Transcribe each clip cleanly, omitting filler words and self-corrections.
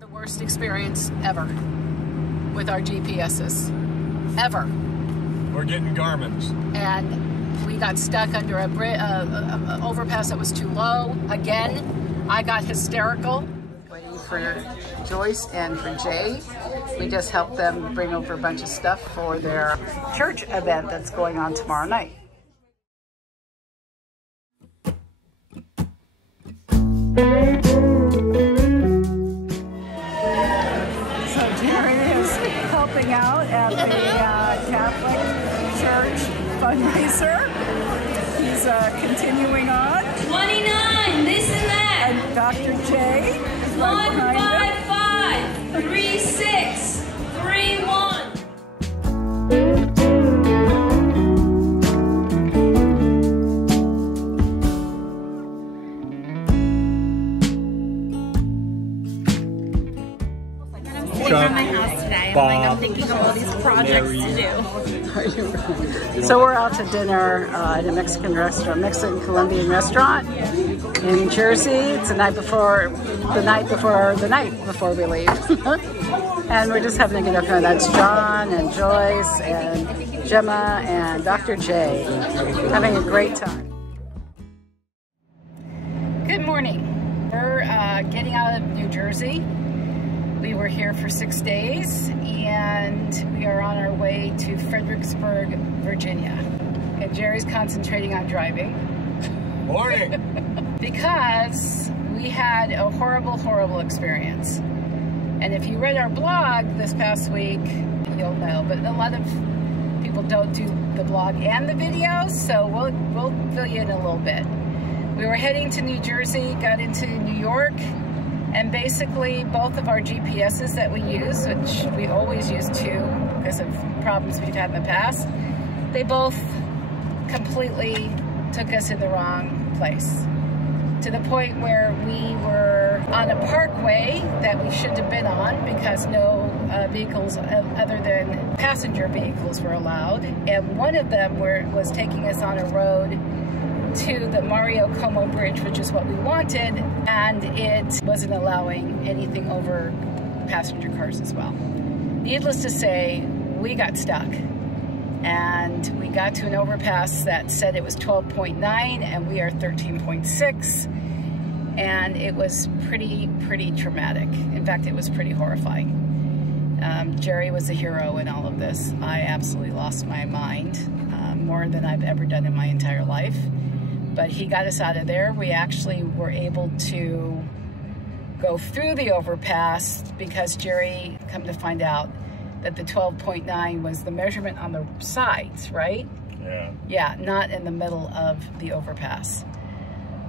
The worst experience ever with our GPSs, ever. We're getting Garmin's. And we got stuck under a overpass that was too low. Again, I got hysterical. Waiting for Joyce and for Jay. We just helped them bring over a bunch of stuff for their church event that's going on tomorrow night. Helping out at the Catholic Church fundraiser. He's continuing on. 29, this and that. And Dr. J is right behind 155 36 31. I'm thinking of all these projects to do. So we're out to dinner at a Mexican Colombian restaurant in Jersey. It's the night before we leave. And we're just having a good time. That's John and Joyce and Gemma and Dr. J. Having a great time. Good morning. We're getting out of New Jersey. We were here for 6 days, and we are on our way to Fredericksburg, Virginia. And Jerry's concentrating on driving. Morning! Because we had a horrible, horrible experience. And if you read our blog this past week, you'll know, but a lot of people don't do the blog and the videos, so we'll fill you in a little bit. We were heading to New Jersey, got into New York, and basically both of our GPSs that we use, which we always use two because of problems we've had in the past, they both completely took us in the wrong place. To the point where we were on a parkway that we shouldn't have been on because no vehicles other than passenger vehicles were allowed. And one of them was taking us on a road to the Mario Como Bridge, which is what we wanted, and it wasn't allowing anything over passenger cars as well. Needless to say, we got stuck, and we got to an overpass that said it was 12.9 and we are 13.6, and it was pretty traumatic. In fact, it was pretty horrifying. Jerry was a hero in all of this. I absolutely lost my mind, more than I've ever done in my entire life. But he got us out of there. We actually were able to go through the overpass because Jerry, come to find out that the 12.9 was the measurement on the sides, right? Yeah. Yeah, not in the middle of the overpass.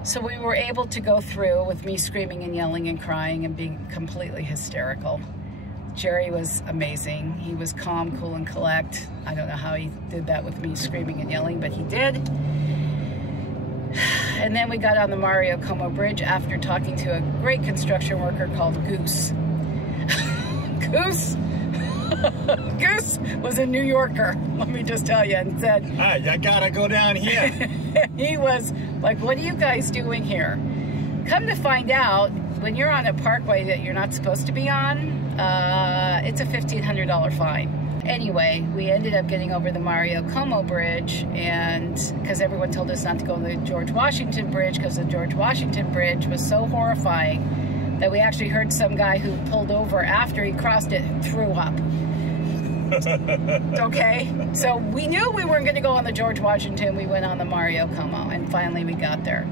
So we were able to go through with me screaming and yelling and crying and being completely hysterical. Jerry was amazing. He was calm, cool, and collect. I don't know how he did that with me screaming and yelling, but he did. And then we got on the Mario Como Bridge after talking to a great construction worker called Goose. Goose was a New Yorker, let me just tell you, and said, "Hey, you gotta go down here." He was like, "What are you guys doing here?" Come to find out, when you're on a parkway that you're not supposed to be on, it's a $1,500 fine. Anyway, we ended up getting over the Mario Como Bridge, and because everyone told us not to go to the George Washington Bridge because the George Washington Bridge was so horrifying that we actually heard some guy who pulled over after he crossed it threw up. Okay, so we knew we weren't going to go on the George Washington. We went on the Mario Como, and finally we got there.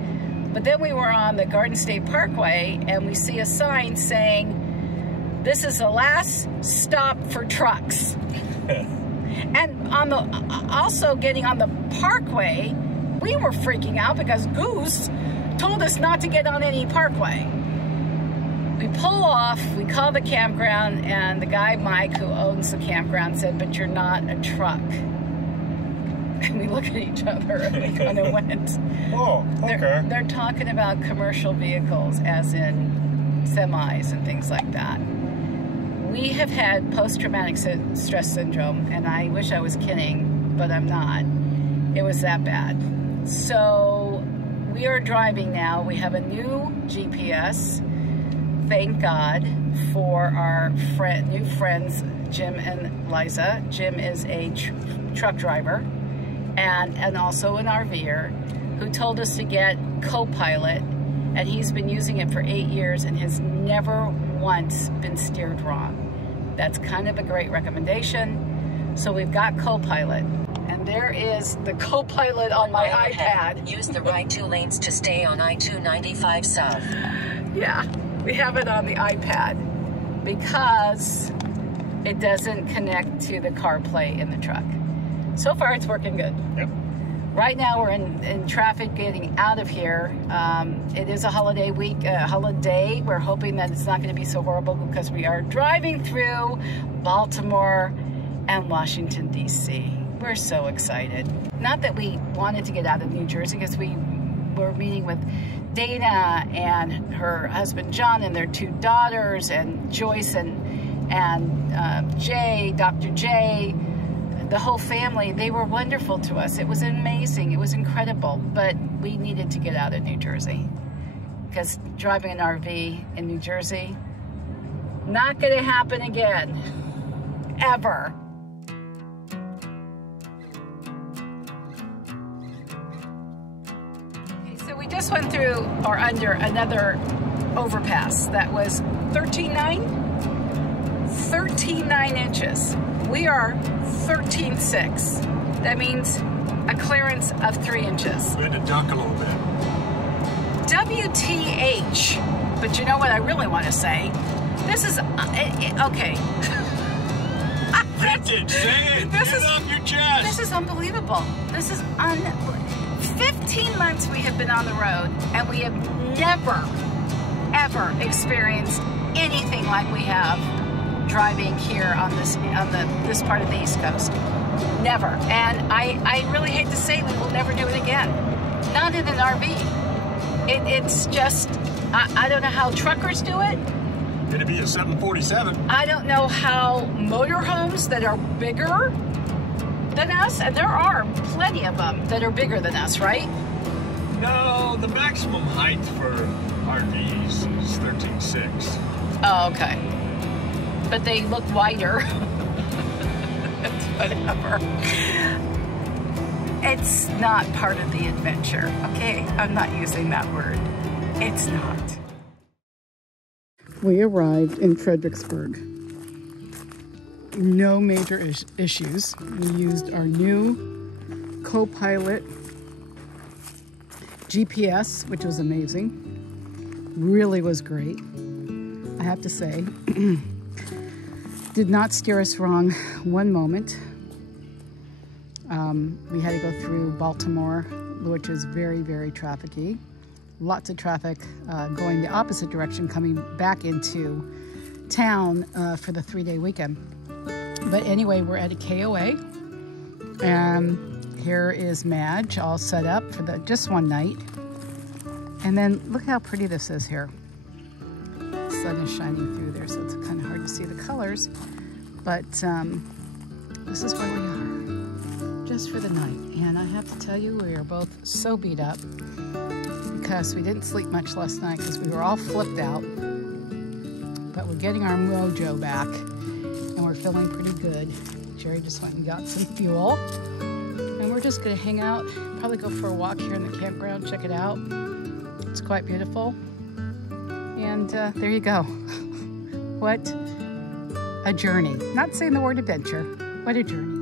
But then we were on the Garden State Parkway, and we see a sign saying, "This is the last stop for trucks." And on the also getting on the parkway, we were freaking out because Goose told us not to get on any parkway. We pull off, we call the campground, and the guy, Mike, who owns the campground, said, "But you're not a truck." And we look at each other and we kind of went, "Oh, okay." They're talking about commercial vehicles, as in semis and things like that. We have had post-traumatic stress syndrome, and I wish I was kidding, but I'm not. It was that bad. So we are driving now. We have a new GPS thank God for our new friends, Jim and Liza. Jim is a truck driver and also an RVer who told us to get Copilot, and he's been using it for 8 years and has never once been steered wrong. That's kind of a great recommendation. So we've got Copilot. And there is the Copilot on my iPad. Use the right 2 lanes to stay on I-295 South. Yeah, we have it on the iPad because it doesn't connect to the CarPlay in the truck. So far, it's working good. Yep. Right now, we're in traffic getting out of here. It is a holiday week, holiday. We're hoping that it's not going to be so horrible because we are driving through Baltimore and Washington, D.C. We're so excited. Not that we wanted to get out of New Jersey, because we were meeting with Dana and her husband John and their 2 daughters, and Joyce and Jay, Dr. Jay, the whole family. They were wonderful to us. It was amazing. It was incredible. But we needed to get out of New Jersey, because driving an RV in New Jersey, not going to happen again, ever. We just went through or under another overpass that was 13.9 inches. We are 13.6. That means a clearance of 3 inches. We had to dunk a little bit. WTH. But you know what I really want to say? This is, okay. Vintage, say it. Get it off your chest. This is unbelievable. This is 15 months we have been on the road, and we have never, ever experienced anything like we have driving here on this part of the East Coast. Never. And I really hate to say we will never do it again. Not in an RV. It's just, I don't know how truckers do it. It'd be a 747. I don't know how motorhomes that are bigger than us, and there are plenty of them that are bigger than us, right? No, the maximum height for RVs is 13.6. Oh, okay. But they look wider. Whatever. It's not part of the adventure, okay? I'm not using that word. It's not. We arrived in Fredericksburg. No major issues. We used our new Copilot GPS, which was amazing. Really was great, I have to say. Did not steer us wrong one moment. We had to go through Baltimore, which is very, very trafficy. Lots of traffic going the opposite direction, coming back into town for the 3-day weekend. But anyway, we're at a KOA, and here is Madge all set up for just one night. And then look how pretty this is here. The sun is shining through there, so it's kind of hard to see the colors. But this is where we are, just for the night. And I have to tell you, we are both so beat up because we didn't sleep much last night because we were all flipped out. But we're getting our mojo back, and we're feeling pretty good. Jerry just went and got some fuel, and we're just gonna hang out, probably go for a walk here in the campground, check it out. It's quite beautiful. And there you go. What a journey. Not saying the word adventure. What a journey.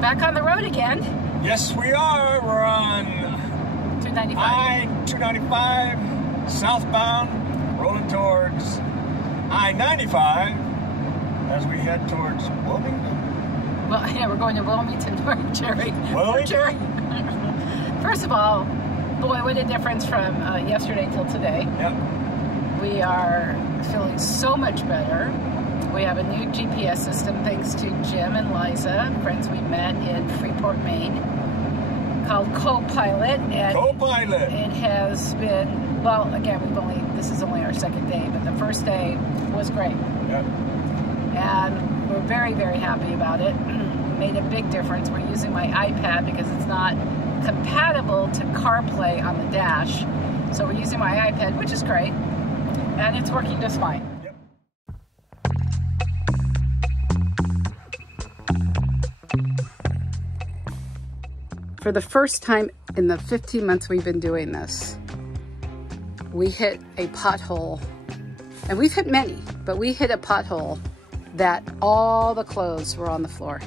Back on the road again. Yes, we are. We're on 295. I-295 southbound, rolling towards I-95 as we head towards Wilmington. Well, yeah, we're going to Wilmington. Jerry. Wilmington? Jerry. First of all, boy, what a difference from yesterday till today. Yep. We are feeling so much better. We have a new GPS system thanks to Jim and Liza, friends we met in Freeport, Maine, called Co-Pilot. And Co-Pilot. It has been, well, again, this is only our second day, but the first day was great. Yep. And we're very, very happy about it. Made a big difference. We're using my iPad because it's not compatible to CarPlay on the dash. So we're using my iPad, which is great. And it's working just fine. Yep. For the first time in the 15 months we've been doing this, we hit a pothole, and we've hit many, but we hit a pothole that all the clothes were on the floor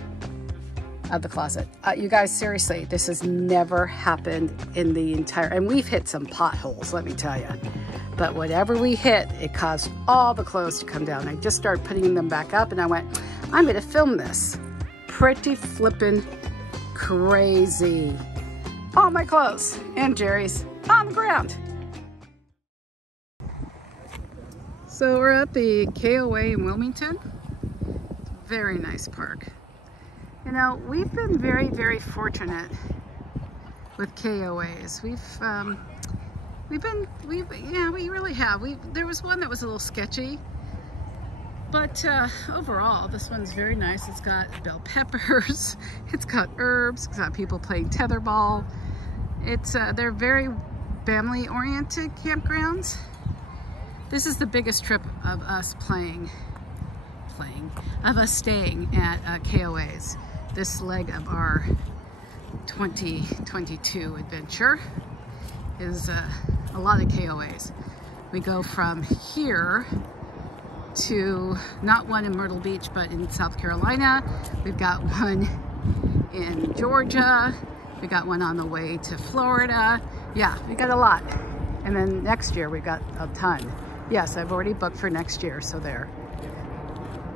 of the closet. You guys, seriously, this has never happened in the entire, and we've hit some potholes, let me tell you. But whatever we hit, it caused all the clothes to come down. I just started putting them back up and I went, I'm gonna film this. Pretty flippin' crazy. All my clothes and Jerry's on the ground. So we're at the KOA in Wilmington. Very nice park. You know, we've been very, very fortunate with KOAs. Yeah, we really have. There was one that was a little sketchy, but overall, this one's very nice. It's got bell peppers, it's got herbs, it's got people playing tetherball. They're very family-oriented campgrounds. This is the biggest trip of us staying at KOAs. This leg of our 2022 adventure is a lot of KOAs. We go from here to, not one in Myrtle Beach, but in South Carolina. We've got one in Georgia. We got one on the way to Florida. Yeah, we got a lot. And then next year we got a ton. Yes, I've already booked for next year, so there.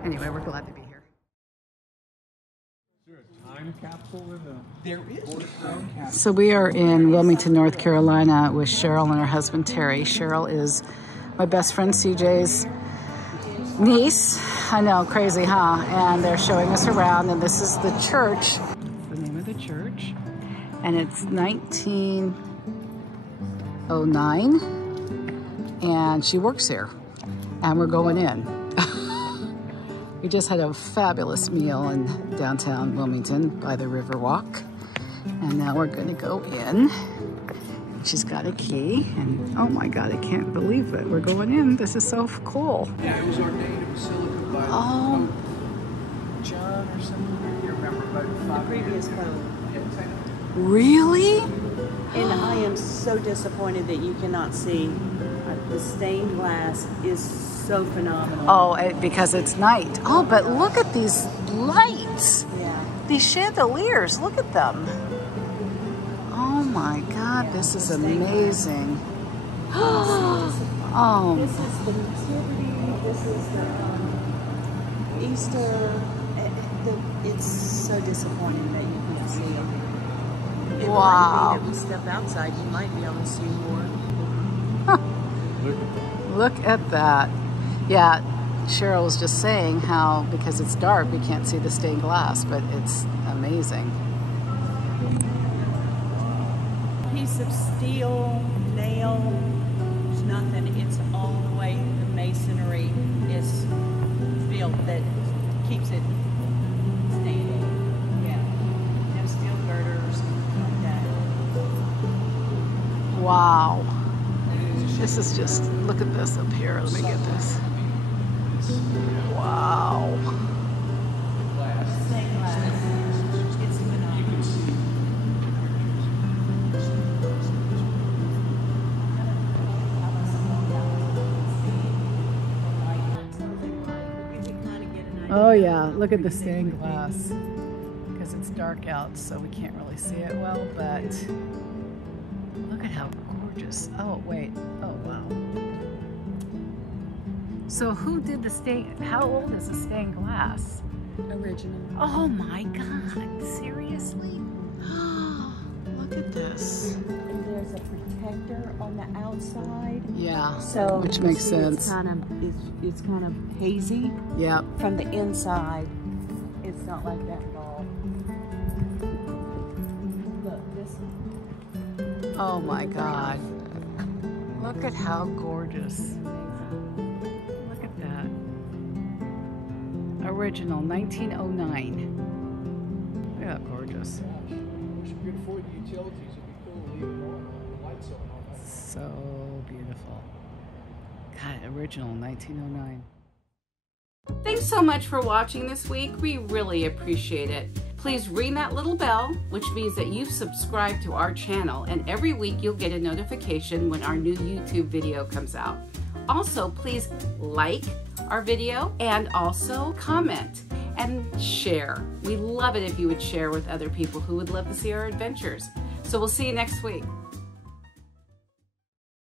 Anyway, we're glad to be here. Is there a time capsule in the... There is. So we are in Wilmington, North Carolina with Cheryl and her husband, Terry. Cheryl is my best friend CJ's niece. I know, crazy, huh? And they're showing us around, and this is the church. The name of the church. And it's 1909. And she works here. And we're going in. We just had a fabulous meal in downtown Wilmington by the Riverwalk. And now we're gonna go in. She's got a key, and oh my God, I can't believe it. We're going in. This is so cool. Yeah, it was ordained in Basilica by John or something. You remember about the previous pope. Really? And I am so disappointed that you cannot see. The stained glass is so phenomenal. Oh, because it's night. Oh, but look at these lights. Yeah. These chandeliers, look at them. Oh my God, this is amazing. Oh. This is the Nativity, this is the Easter. It's so disappointing that you can't see them. It Wow. might be that we step outside, you might be able to see more. Look at that. Yeah, Cheryl was just saying how, because it's dark, we can't see the stained glass, but it's amazing. Piece of steel, nail, there's nothing. It's all the way the masonry is built that keeps it standing. Yeah, no steel girders like that. Wow. This is just, look at this up here. Let me get this. Wow. Stained glass. It's phenomenal. Oh yeah, look at the stained glass. Because it's dark out, so we can't really see it well, but look at how gorgeous. Oh, wait. Oh, wow. So who did the stained, how old is the stained glass? Original. Oh my God, seriously? Look at this. And there's a protector on the outside. Yeah, So which makes see, sense. It's kind of hazy. Yep. From the inside, it's not like that at all. Look, this. Oh my God. Look at how gorgeous. Look at that. Original 1909. Look at that gorgeous. Gosh, we should be avoid the utilities. It'd be cool to leave them on, the lights on. So beautiful. God, original 1909. Thanks so much for watching this week. We really appreciate it. Please ring that little bell, which means that you've subscribed to our channel, and every week you'll get a notification when our new YouTube video comes out. Also, please like our video and also comment and share. We love it if you would share with other people who would love to see our adventures. So we'll see you next week.